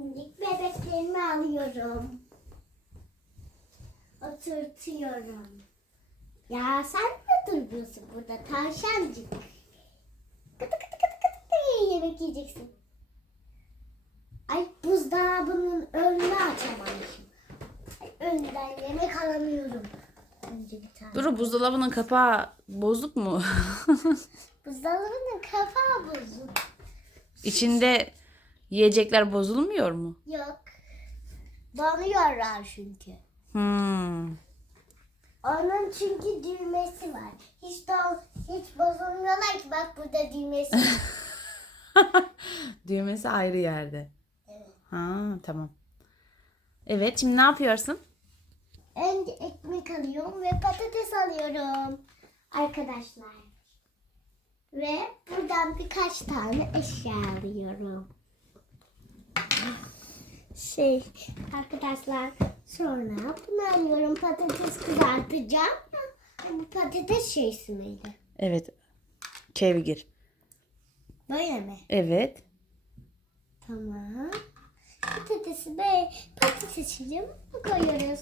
Şimdi bebeklerimi alıyorum. Oturtuyorum. Ya sen ne duruyorsun burada tavşancık? Kıtı kıtı kıtı kıtı diye yemek yiyeceksin. Ay buzdolabının önünü açamamışım. Ay, önden yemek alamıyorum. Duru buzdolabının kapağı bozuk mu? Buzdolabının kapağı bozuk. İçinde yiyecekler bozulmuyor mu? Yok. Donuyorlar çünkü. Hmm. Onun çünkü düğmesi var. Hiç don, hiç bozulmuyorlar ki. Bak burada düğmesi var. Düğmesi ayrı yerde. Evet. Ha tamam. Evet şimdi ne yapıyorsun? Önce ekmek alıyorum ve patates alıyorum. Arkadaşlar. Ve buradan birkaç tane eşya alıyorum. Şey arkadaşlar sonra bunu alıyorum patates kızartacağım. Bu patates şeysi miydi? Evet. Kevgir. Böyle mi? Evet. Tamam. Patatesi ve patatesini koyuyoruz.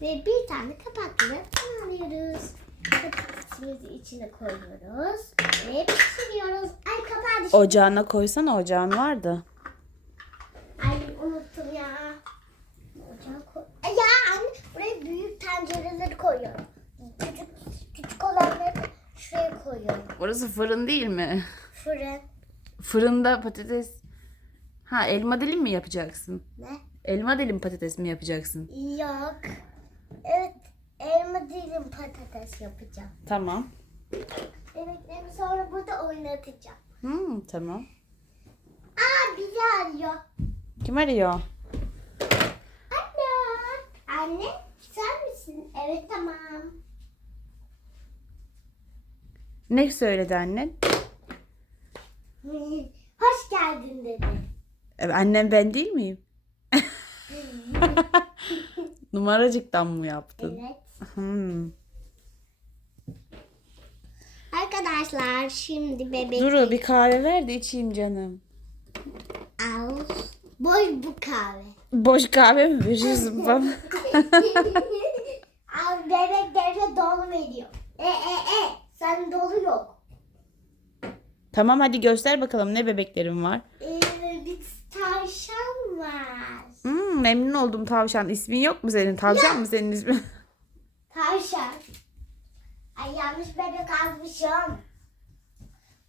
Ve bir tane kapaklı alıyoruz. Patatesimizi içine koyuyoruz. Ve pişiriyoruz. Ay kapağı düştü. Ocağına koysana ocağın vardı. Unuttum ya. Ay Ya anne buraya büyük tencereleri koyuyorum. Küçük, küçük olanları şuraya koyuyorum. Orası fırın değil mi? Fırın. Fırında patates... Ha elma dilim mi yapacaksın? Ne? Elma dilim patates mi yapacaksın? Yok. Evet. Elma dilim patates yapacağım. Tamam. Bebeklerimi sonra burada oynatacağım. Hmm, tamam. Aa bizi arıyor. Kim arıyor? Anne. Anne sen misin? Evet tamam. Ne söyledi annen? Hoş geldin dedi. E, Annem ben değil miyim? Numaracıktan mı yaptın? Evet. Hmm. Arkadaşlar şimdi bebek Duru bir kahve ver de içeyim canım. al. Boş bu kahve. Boş kahve mi veriyorsun bana? al bebeklerine dolu veriyor. E e e sen dolu yok. tamam hadi göster bakalım ne bebeklerim var. Ee, bir tavşan var. Hmm, memnun oldum tavşan. İsmin yok mu senin? Tavşan mı senin ismin? Tavşan. Ay yanlış bebek almışım.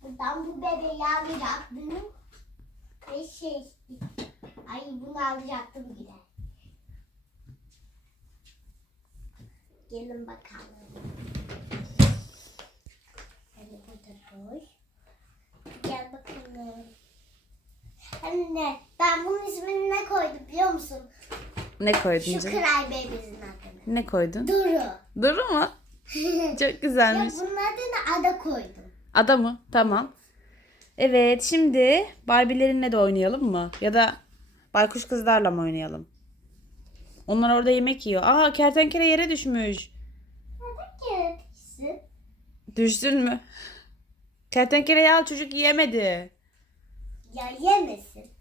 Buradan bu bebeği alacaktım. Ve şey. Ay bunu alacaktım bile. Gelin bakalım. Hadi burada koy. Gel bakalım. Anne ben bunun ismini ne koydum biliyor musun? ne koydun Şu canım? Cry Baby's'in adını. Ne koydun? Duru. Duru mu? Çok Ya güzelmiş. bunun adını Ada koydum. Ada mı? Tamam. Evet şimdi Barbie'lerinle de oynayalım mı? Ya da baykuş kızlarla mı oynayalım? Onlar orada yemek yiyor. Aa kertenkele yere düşmüş. Gerekirsin? Düştün mü? Kertenkeleyi al çocuk yiyemedi. Ya yemesin.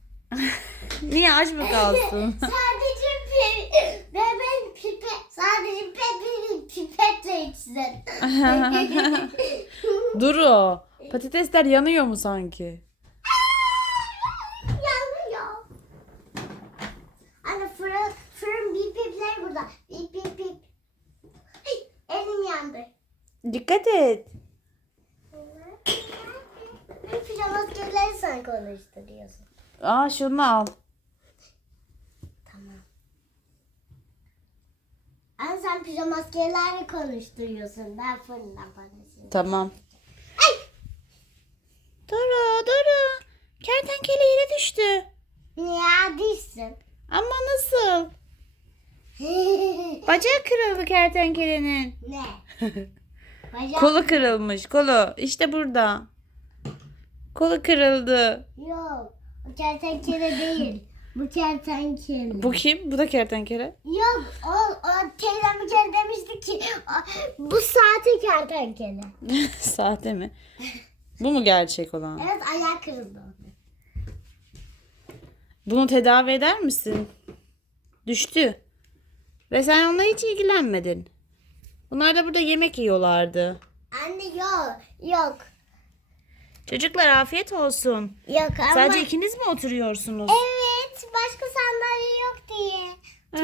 Niye aç mı kalsın? sadece pi bebeğin pipet sadece bebeğin pipetle içsin. Duru. Patatesler yanıyor mu sanki? Yanıyor. Anne fırın, fırın bipler burada. Bip bip bip. Ay, elim yandı. Dikkat et. Pijama askerleri sen konuşturuyorsun. Aa şunu al. Tamam. Sen pijama askerlerle konuşturuyorsun. Ben fırından konuşuyorum. Tamam. Duru, Duru. Kertenkele yere düştü. Ya düşsün. Ama nasıl? Bacağı kırıldı kertenkelenin. ne? Bacak Kolu kırılmış, kolu. İşte burada. Kolu kırıldı. yok. Bu kertenkele değil. Bu kertenkele. Bu kim? Bu da kertenkele. Yok o, o teyzem bir kere demişti ki "O- bu saate kertenkele. Sahte mi? Bu mu gerçek olan? Evet ayağı kırıldı. Bunu tedavi eder misin? Düştü. Ve sen onunla hiç ilgilenmedin. Bunlar da burada yemek yiyorlardı. Anne yok. Yok. Çocuklar afiyet olsun. Yok ama. Sadece ikiniz mi oturuyorsunuz? Evet. Başka sandalye yok diye.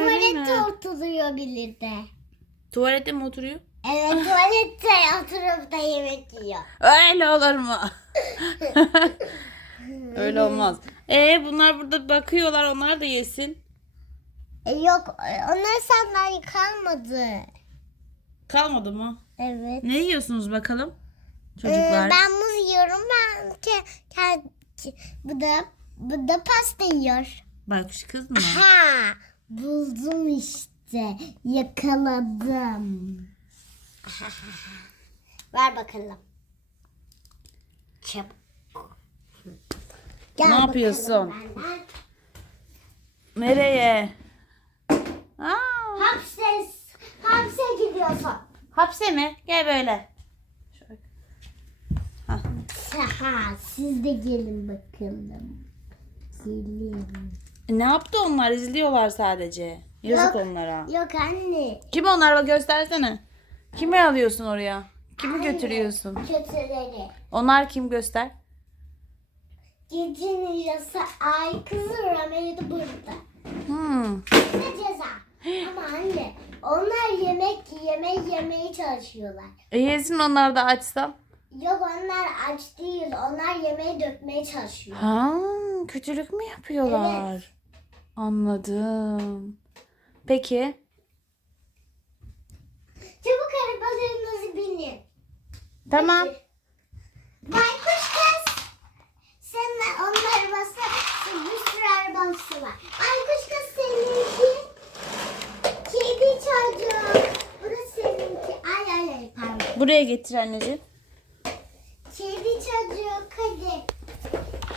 Öyle Tuvalette mi? oturuyor birlikte. Tuvalette mi oturuyor? Evet tuvalette oturup da yemek yiyor. Öyle olur mu? Öyle olmaz. Ee bunlar burada bakıyorlar onlar da yesin. E, yok onların sandalye kalmadı. Kalmadı mı? Evet. Ne yiyorsunuz bakalım? Ee, Çocuklar. ben muz yiyorum. Ben ke, ke, ke- bu da bu da pasta yiyor. Baykuş kız mı? Ha, buldum işte. Yakaladım. Ver bakalım. Çabuk. Gel Ne yapıyorsun? benden. Nereye? Aa, Hapse, hapse gidiyorsun. hapse mi? Gel böyle. Şöyle. Ha, siz de gelin bakalım. Gelin. E, ne yaptı onlar? İzliyorlar sadece. Yazık Yok. onlara. Yok anne. Kim onlar? Bak göstersene. Kimi alıyorsun oraya? Kimi Anne. götürüyorsun? Kötüleri. Onlar kim göster? Gece ninjası ay kızı Romeo burada. Hmm. Ne ceza? Ama anne onlar yemek yemeği yemeye çalışıyorlar. E yesin onlar da açsam. Yok onlar aç değil. Onlar yemeği dökmeye çalışıyor. Ha, kötülük mü yapıyorlar? Anladım. Peki. Çabuk arabalarınızı binin. Tamam. Baykuş kız. Sen onun arabası bir sürü arabası var. Baykuş kız seninki. Kedi çocuk. Bu da seninki. Ay ay ay pardon. Buraya getir. Kedi çocuk hadi.